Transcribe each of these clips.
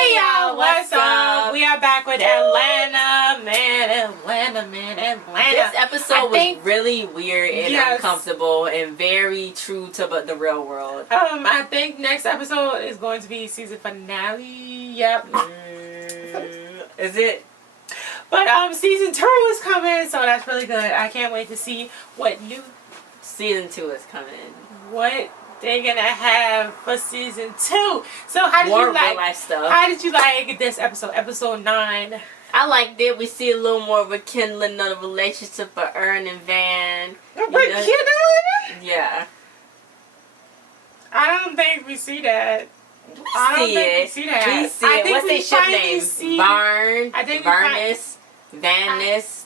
Hey y'all, what's up? We are back with Atlanta, man. This episode was really weird and uncomfortable and very true to the real world. I think next episode is going to be season finale. Yep. Is it? But season 2 is coming, so that's really good. I can't wait to see what new season 2 is coming. What they're gonna have for season 2. So how did you like life stuff? How did you like this episode? Episode 9. I liked it. We see a little more rekindling of the relationship for Earnest and Vsn. Rekindling? Yeah. I don't think we see that. We see it. What's their ship name? Ernest, Vsn.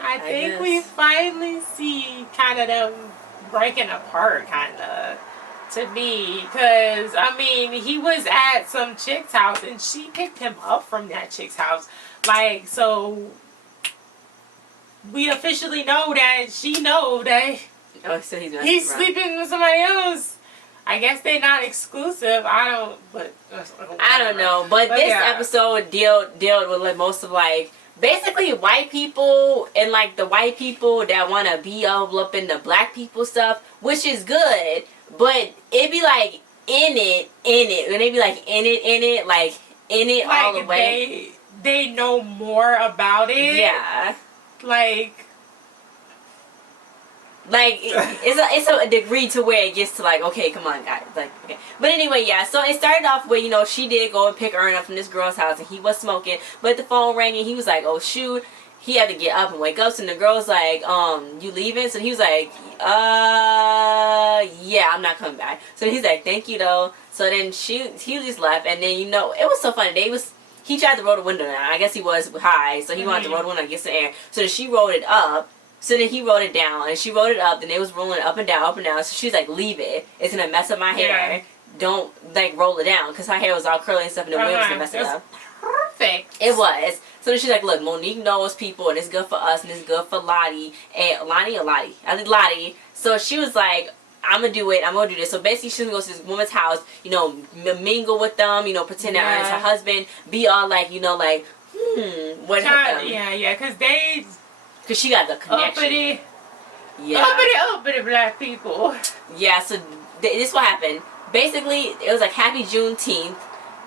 I think we finally see kind of them breaking apart, kind of, to me. Because, I mean, he was at some chick's house and she picked him up from that chick's house. Like, so we officially know that she know that so he's sleeping with somebody else. I guess they're not exclusive. I don't know. But this episode dealt with like most of like basically white people and like the white people that want to be all up in the black people stuff, which is good. But it be like in it. When they be like in it, like in it like all the way. They know more about it. Yeah. Like it's a degree to where it gets to like, okay, come on guys, like, okay. But anyway, yeah, so it started off with, you know, she did go and pick Ern up from this girl's house and he was smoking, but the phone rang and he was like, oh shoot, he had to get up and wake up. So the girl's like, you leaving? So he was like, yeah, I'm not coming back. So he's like, thank you though. So then he just left, and then, you know, it was so funny. He tried to roll the window down. I guess he was high, so he wanted to roll the window and get some air. So then she rolled it up. So then he wrote it down, and she wrote it up, and it was rolling up and down. So she's like, leave it. It's going to mess up my hair. Yeah. Don't, like, roll it down, because her hair was all curly and stuff, and the wind was going to mess it up. Perfect. It was. So then she's like, look, Monique knows people, and it's good for us, and it's good for Lottie. And Lonnie or Lottie? I think Lottie. So she was like, I'm going to do it. I'm going to do this. So basically, she's going to go to this woman's house, you know, mingle with them, you know, pretend that Ern's her husband, be all like, you know, like, what happened? Yeah, because Because she got the connection. Uppity black people. Yeah, so this is what happened. Basically, it was like Happy Juneteenth.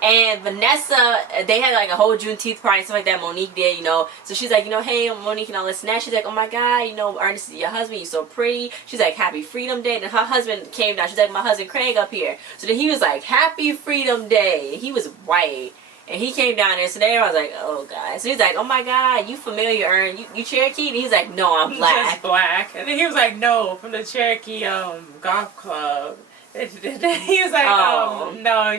And Vanessa, they had like a whole Juneteenth party and stuff like that. Monique did, you know. So she's like, you know, hey, Monique and all this and that. She's like, oh my God, you know, Ernest is your husband. You're so pretty. She's like, Happy Freedom Day. And her husband came down. She's like, my husband Craig up here. So then he was like, Happy Freedom Day. He was white. And he came down there, so then I was like, oh, God. So he's like, oh, my God, you familiar, Ern? You Cherokee? And he's like, no, I'm black. Just black. And then he was like, no, from the Cherokee golf club. He was like,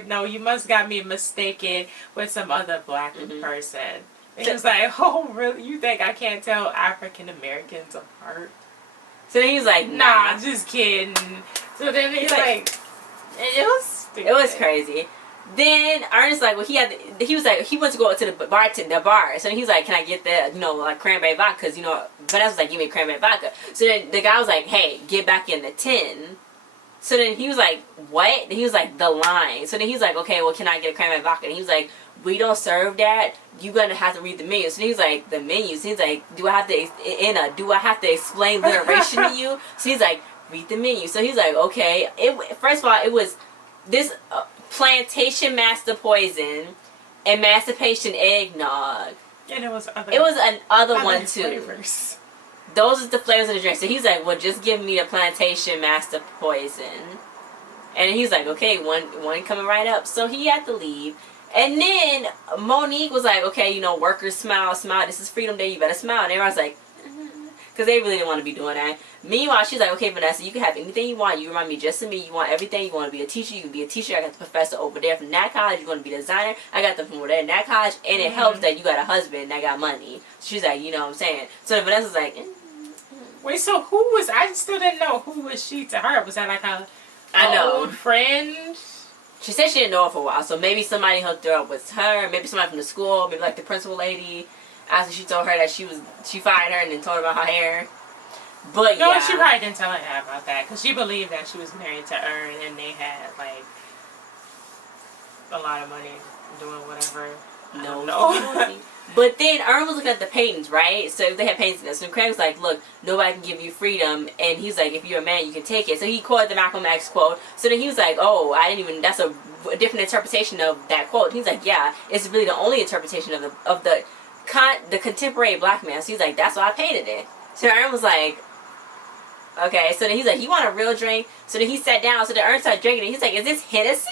no, you must got me mistaken with some other black person. And he was like, oh, really? You think I can't tell African Americans apart? So then he was like, nah, just kidding. So then he's like, it was stupid. It was crazy. Then Ernest like, well, he was like, he went to go to the bar. So he was like, can I get the, you know, like cranberry vodka? Because, you know, Vanessa was like, give me cranberry vodka. So then the guy was like, hey, get back in the tin. So then he was like, what? And he was like, the line. So then he was like, okay, well, can I get a cranberry vodka? And he was like, we don't serve that. You're gonna have to read the menu. So he was like, the menu. So he's like, do I have to explain literation to you? So he's like, read the menu. So he's like, okay. First of all, it was this plantation master poison and emancipation eggnog. And it was another one too. Flavors. Those are the flavors of the drink. So he's like, well, just give me the plantation master poison. And he's like, okay, one coming right up. So he had to leave. And then Monique was like, okay, you know, workers smile. This is Freedom Day. You better smile. And everyone's like, because they really didn't want to be doing that. Meanwhile, she's like, okay, Vanessa, you can have anything you want. You remind me just of me. You want everything. You want to be a teacher. You can be a teacher. I got the professor over there from that college. You're going to be a designer. I got them from over there in that college. And it helps that you got a husband that got money. She's like, you know what I'm saying? So Vanessa's like, wait, so who was, I still didn't know who was she to her. Was that like a old friend? She said she didn't know her for a while. So maybe somebody hooked her up with her. Maybe somebody from the school. Maybe like the principal lady. After she told her that she fired her and then told her about her hair. But no, she probably didn't tell her about that because she believed that she was married to Ern and they had like a lot of money doing whatever. No. No. But then Ern was looking at the paintings, right? So they had paintings in this. So Craig was like, look, nobody can give you freedom. And he's like, if you're a man, you can take it. So he quoted the Malcolm X quote. So then he was like, oh, I didn't even, that's a different interpretation of that quote. He's like, yeah, it's really the only interpretation of the contemporary black man. So he's like, that's why I painted it. So Ern was like, okay. So then he's like, you want a real drink? So then he sat down. So then Ern started drinking it. He's like, is this Hennessy?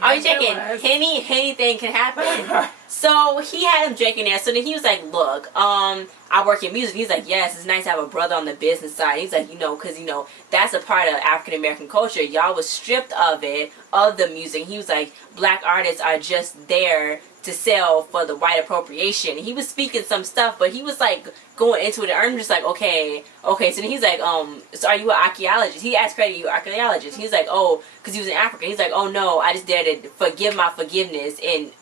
Are you checking? Anything can happen. So he had him drinking there. So then he was like, look, I work in music. He's like, yes, it's nice to have a brother on the business side. He's like, because, that's a part of African-American culture. Y'all was stripped of it, of the music. He was like, black artists are just there to sell for the white appropriation. He was speaking some stuff, but he was like going into it. And I'm just like, okay. So then he's like, so are you an archaeologist? He asked Craig, are you an archaeologist? He's like, oh, because he was in Africa. He's like, oh no, I just there to forgive my forgiveness and,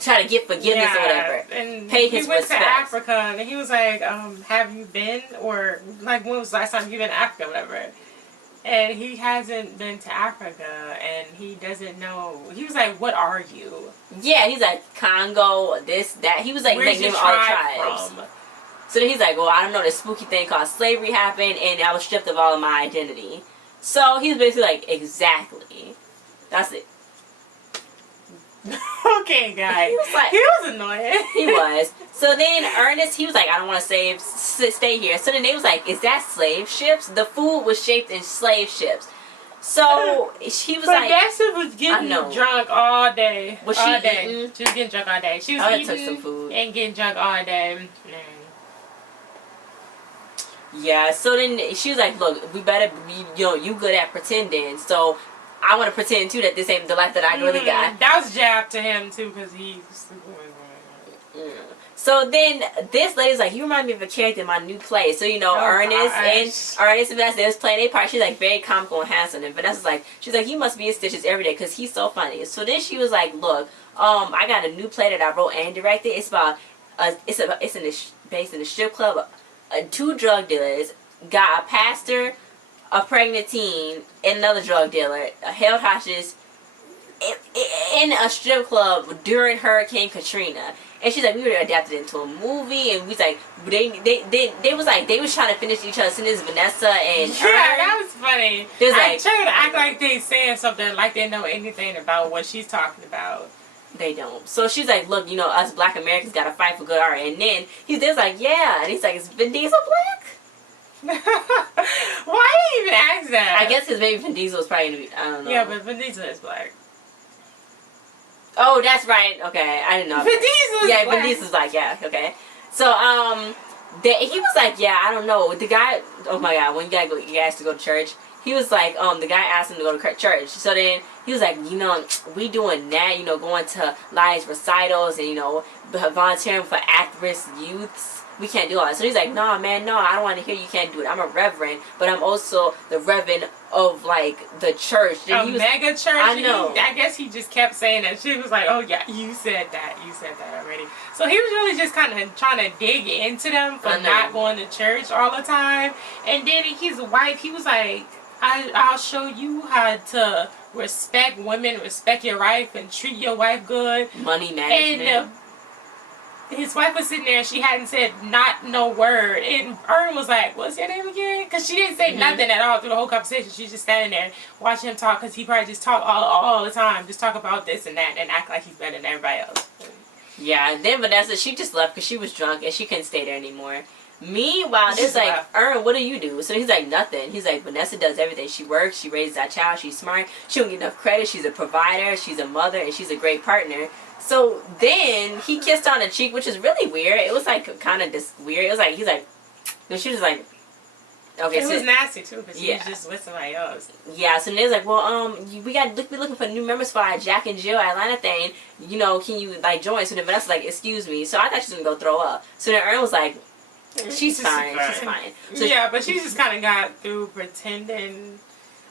try to get forgiveness or whatever. And pay he his went respects. to Africa and he was like, have you been, or like when was the last time you been to Africa or whatever? And he hasn't been to Africa, and he doesn't know. He was like, what are you? Yeah, he's like, Congo, this, that. He was like, where's naming your all the tribe tribes. from? So then he's like, well, I don't know, this spooky thing called slavery happened, and I was stripped of all of my identity. So he's basically like, exactly. That's it. Okay, guys. He was like, he was annoying. He was. So then Ernest, he was like, I don't want to stay here. So then they was like, is that slave ships? The food was shaped in slave ships. So he was like, Vanessa was getting drunk all day. Was all she day. eating? She was getting drunk all day. She was eating took some food and getting drunk all day. Yeah. So then she was like, look, we better be, you good at pretending. So I want to pretend too that this ain't the life that I really got. That was jab to him too, because he. So then this lady's like, you remind me of a character in my new play. So Ernest and Vanessa, they was playing their part. She's like very comical and handsome, and Vanessa's like, she's like, he must be in stitches every day because he's so funny. So then she was like, look, I got a new play that I wrote and directed. It's about based in a strip club. 2 drug dealers got a pastor, a pregnant teen, and another drug dealer held hostages in a strip club during Hurricane Katrina. And she's like, we would have adapted it into a movie, and we was like, they was trying to finish each other. So this Vanessa and that was funny. They was I trying to act like they saying something like they know anything about what she's talking about. They don't. So she's like, look, us black Americans gotta fight for good art. And then he's like, yeah, and he's like, is Vin Diesel black? Why did you even ask that? I guess because maybe Vin Diesel is probably gonna be, I don't know. Yeah, but Vin Diesel is black. Oh, that's right. Okay, I didn't know. Vin Diesel is black. Vin Diesel's black. Yeah, okay. So he was like, yeah, I don't know. The guy, oh my god, when you asked to go to church, he was like, the guy asked him to go to church. So then he was like, we doing that, going to live recitals and volunteering for at-risk youths. We can't do all that. So he's like, no, man, no, I don't want to hear you can't do it. I'm a reverend, but I'm also the reverend of, like, the church. And mega church? I know. I guess he just kept saying that. She was like, oh, yeah, you said that. You said that already. So he was really just kind of trying to dig into them for not going to church all the time. And then his wife, he was like, I'll show you how to respect women, respect your wife, and treat your wife good. Money management. And his wife was sitting there and she hadn't said no word. And Ern was like, what's your name again? Because she didn't say nothing at all through the whole conversation. She was just standing there watching him talk, because he probably just talk all the time. Just talk about this and that and act like he's better than everybody else. Yeah, then Vanessa, she just left because she was drunk and she couldn't stay there anymore. Meanwhile, there's like, Ern, what do you do? So he's like, nothing. He's like, Vanessa does everything. She works, she raises that child, she's smart, she don't get enough credit, she's a provider, she's a mother, and she's a great partner. So then he kissed her on the cheek, which is really weird. It was like kind of weird. It was like, he's like, and she was like, okay. It was nasty too, because she was just with somebody else. Yeah, so they was like, well, we got to be looking for new members for our Jack and Jill Atlanta thing. Can you like join? So then Vanessa was like, excuse me. So I thought she was gonna go throw up. So then Ern was like, she's fine. She's fine. So yeah, but she just kind of got through pretending.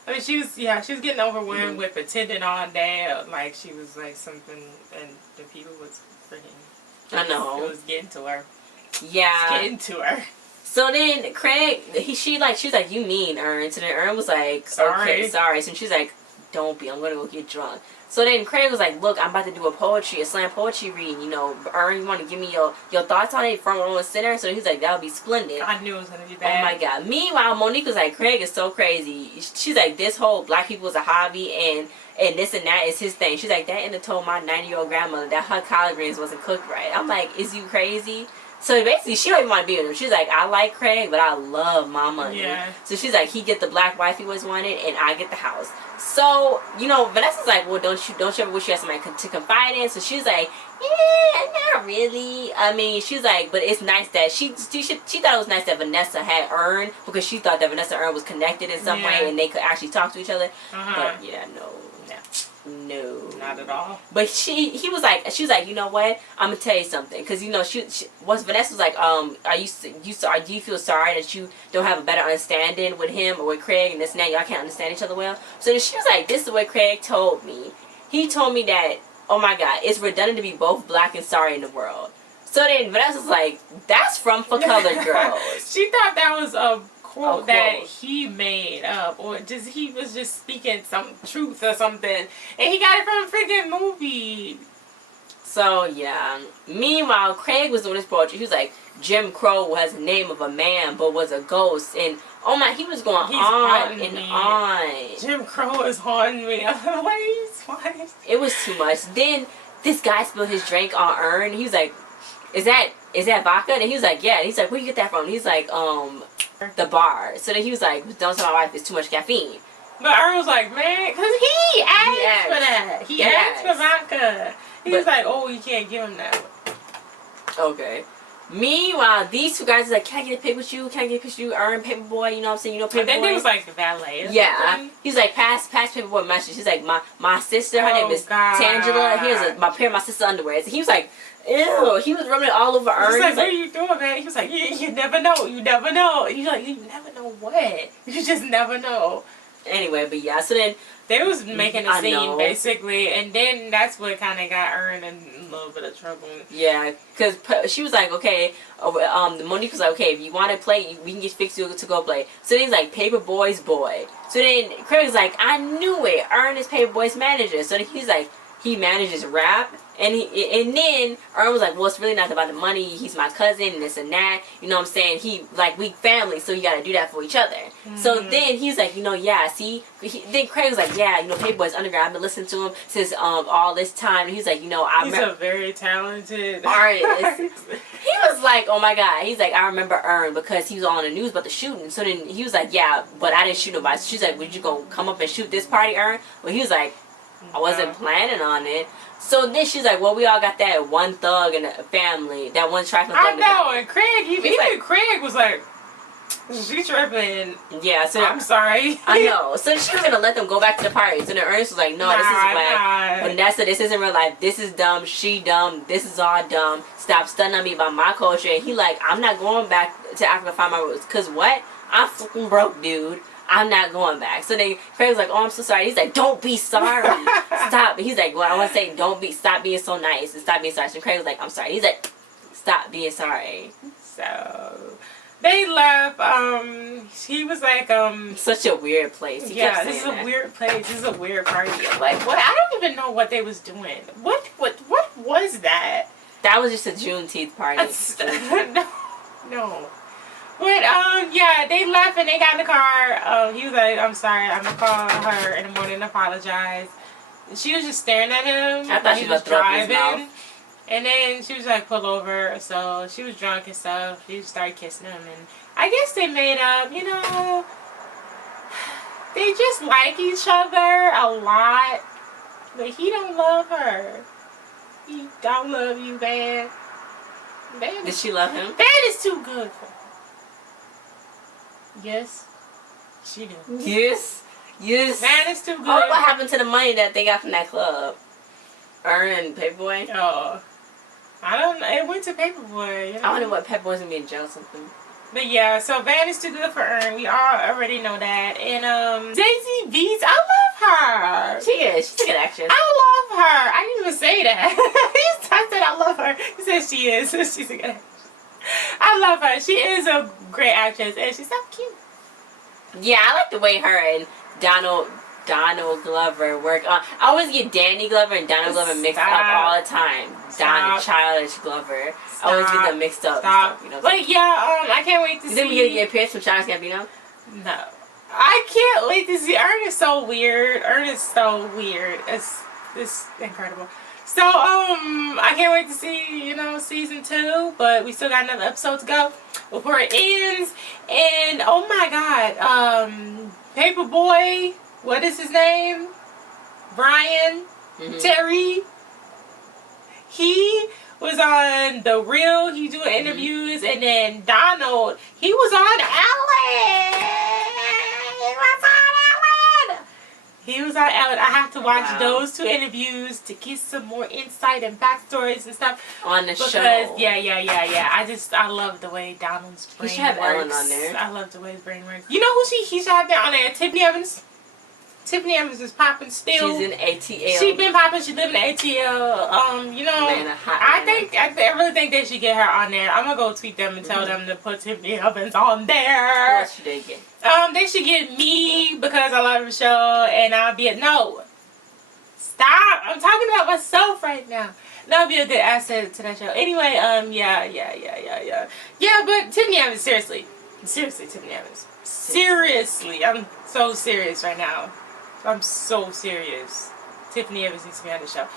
I mean, she was getting overwhelmed with pretending all day, like she was like something, and the people was freaking. I know. It was getting to her. Yeah. It was getting to her. So then Craig, she was like, you mean Ern? So then Ern was like, sorry. Okay, sorry. So she's like, don't be. I'm gonna go get drunk. So then Craig was like, look, I'm about to do a slam poetry reading. You know, Earn, you want to give me your thoughts on it from row and center? So he's like, that would be splendid. I knew it was gonna be bad. Oh my god. Meanwhile, Monique was like, Craig is so crazy. She's like, this whole black people is a hobby and this and that is his thing. She's like, that and told my 90-year-old grandmother that her collard greens wasn't cooked right. I'm like, is you crazy? So basically, she don't even want to be with him. She's like, I like Craig, but I love my money. Yeah. So she's like, he get the black wife he always wanted, and I get the house. So, you know, Vanessa's like, well, don't you ever wish you had somebody to confide in? So she's like, yeah, not really. I mean, she's like, but it's nice that she thought it was nice that Vanessa had Earn, because she thought that Vanessa and Earn was connected in some way, and they could actually talk to each other. But yeah, no, not at all. But she was like, you know what? I'm gonna tell you something, because you know Vanessa was like, do you feel sorry that you don't have a better understanding with him or with Craig and this and that? Y'all can't understand each other well. So then she was like, this is what Craig told me. He told me that, oh my God, it's redundant to be both black and sorry in the world. So then Vanessa was like, that's from For Colored Girls. She thought that was a quote that he made up, or he was just speaking some truth or something, and he got it from a freaking movie. So yeah. Meanwhile, Craig was doing his poetry. He was like, Jim Crow has the name of a man but was a ghost, and oh my, he was going on and on. Jim Crow is haunting me. Why? It was too much. Then this guy spilled his drink on Earn. He was like, is that vodka? And he was like, yeah. And he's like, where you get that from? And he's like, the bar. So then he was like, don't tell my wife it's too much caffeine. But Earn was like, man, because he asked for that. He asked for vodka. He was like, oh, you can't give him that. Okay. Meanwhile, these two guys are like, can I get a pic with you? Can I get a picture with you? Earn, Paperboy, you know what I'm saying? You know Paperboy? I think it was like the valet. Yeah. He's like, pass Paperboy message. He's like, my sister, her name is Tangela. Here's my pair of my sister's underwear. So he was like, ew. He was rubbing it all over Earn. He's like, what are you doing, man? He was like, you never know. You never know. He's like, you never know what? You just never know. Anyway, but yeah, so then they was making a scene basically, and then that's what kind of got Earn in a little bit of trouble. Yeah, because she was like, okay, Monique was like, okay, if you want to play, we can get fixed you to go play. So then he's like, Paperboy's boy. So then Craig was like, I knew it. Earn is Paperboy's manager. So then he's like, he manages rap. And then Earn was like, well, it's really not about the money. He's my cousin and this and that. You know what I'm saying? We family, so you got to do that for each other. Mm-hmm. So then he's like, you know, yeah, see? Then Craig was like, yeah, you know, Paperboy's underground. I've been listening to him since all this time. And he's like, you know, he's a very talented artist. He was like, oh my God. He's like, I remember Earn because he was all on the news about the shooting. So then he was like, yeah, but I didn't shoot nobody. So she's like, would you go come up and shoot this party, Earn? Well, he was like, I wasn't planning on it. So then she's like, well, we all got that one thug in the family, that one trifling thug. I know, and Craig, even Craig was like, she tripping. Yeah, so I'm sorry. I know. So she was going to let them go back to the party. So then Ernest was like, no, this is whack. Vanessa, this isn't real life. This is dumb. She dumb. This is all dumb. Stop stunning on me about my culture. And he like, I'm not going back to Africa to find my roots. Because what? I'm fucking broke, dude. I'm not going back. So then Craig was like, oh, I'm so sorry. He's like, don't be sorry. Stop. He's like, well, I want to say, stop being so nice and stop being sorry. So Craig was like, I'm sorry. He's like, stop being sorry. So they left. He was like, such a weird place. This is a weird place. This is a weird party. Like, what? I don't even know what they was doing. What was that? That was just a Juneteenth party. No. But, yeah, they left and they got in the car. He was like, I'm sorry, I'm going to call her in the morning and apologize. And she was just staring at him. I thought she was driving. And then she was like, pull over. So she was drunk and stuff. She started kissing him. And I guess they made up, you know. They just like each other a lot. But he don't love her. He don't love you, Van. Did she love him? Van is too good for her. Yes, she did. Yes. Van is too good. Oh, what happened to the money that they got from that club? Earn and Paperboy? Oh, I don't know. It went to Paperboy. You know? I wonder what Paperboy's gonna be in jail or something. But yeah, so Van is too good for Earn. We all already know that. And Daisy Beats, I love her. She is. She's a good actress. I love her. I didn't even say that. I said I love her. He said she is. She's a good actress. I love her. She is a great actress, and she's so cute. Yeah, I like the way her and Donald Donald Glover work on. I always get Danny Glover and Donald Glover mixed up all the time. Donald Childish Glover. I always get them mixed up. Stop. And stuff, you know. But yeah, I can't wait to see. Then we gonna get Pierce from Childish Gambino? No. I can't wait to see. Ernest so weird. Ernest so weird. It's incredible. So I can't wait to see, you know, season 2, but we still got another episode to go before it ends. And oh my god, Paperboy, what is his name? Brian Terry. He was on The Real. He doing interviews, and then Donald, he was on Ellen. He was on Ellen. I have to watch those 2 interviews to get some more insight and backstories and stuff on the show. I love the way Donald's brain works. He should have Ellen on there. I love the way his brain works. You know who he should have there on there? Tiffany Evans. Tiffany Evans is popping still. She's in ATL. She been popping. She live in ATL. You know, I really think they should get her on there. I'm gonna go tweet them and tell them to put Tiffany Evans on there. What should they get? They should get me because I love the show, and I'll be stop. I'm talking about myself right now. That'll be a good asset to that show. Anyway, yeah. But Tiffany Evans, seriously, Tiffany Evans, seriously, I'm so serious right now. I'm so serious. Tiffany Evans needs to be on the show.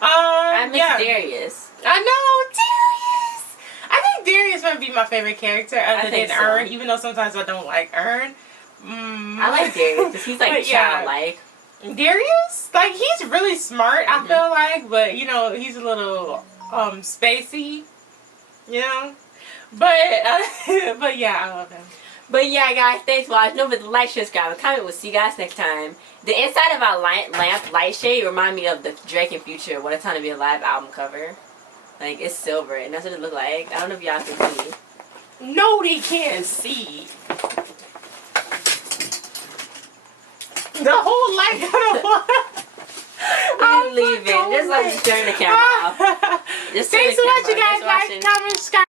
I miss Darius. I know, Darius. I think Darius might be my favorite character other than Earn, even though sometimes I don't like Earn. I like Darius because he's like childlike. Darius? Like, he's really smart, I feel like, but, you know, he's a little spacey, you know? But yeah, I love him. But yeah, guys, thanks for watching. Don't forget to like, share, subscribe, and comment. We'll see you guys next time. The inside of our lamp light shade remind me of the Drake and Future What a Time to Be Alive album cover. Like, it's silver, and that's what it look like. I don't know if y'all can see. No, they can't see. The whole light got on. Leave it. Just like turn the camera off. Thanks for watching, guys. Like, comment, subscribe.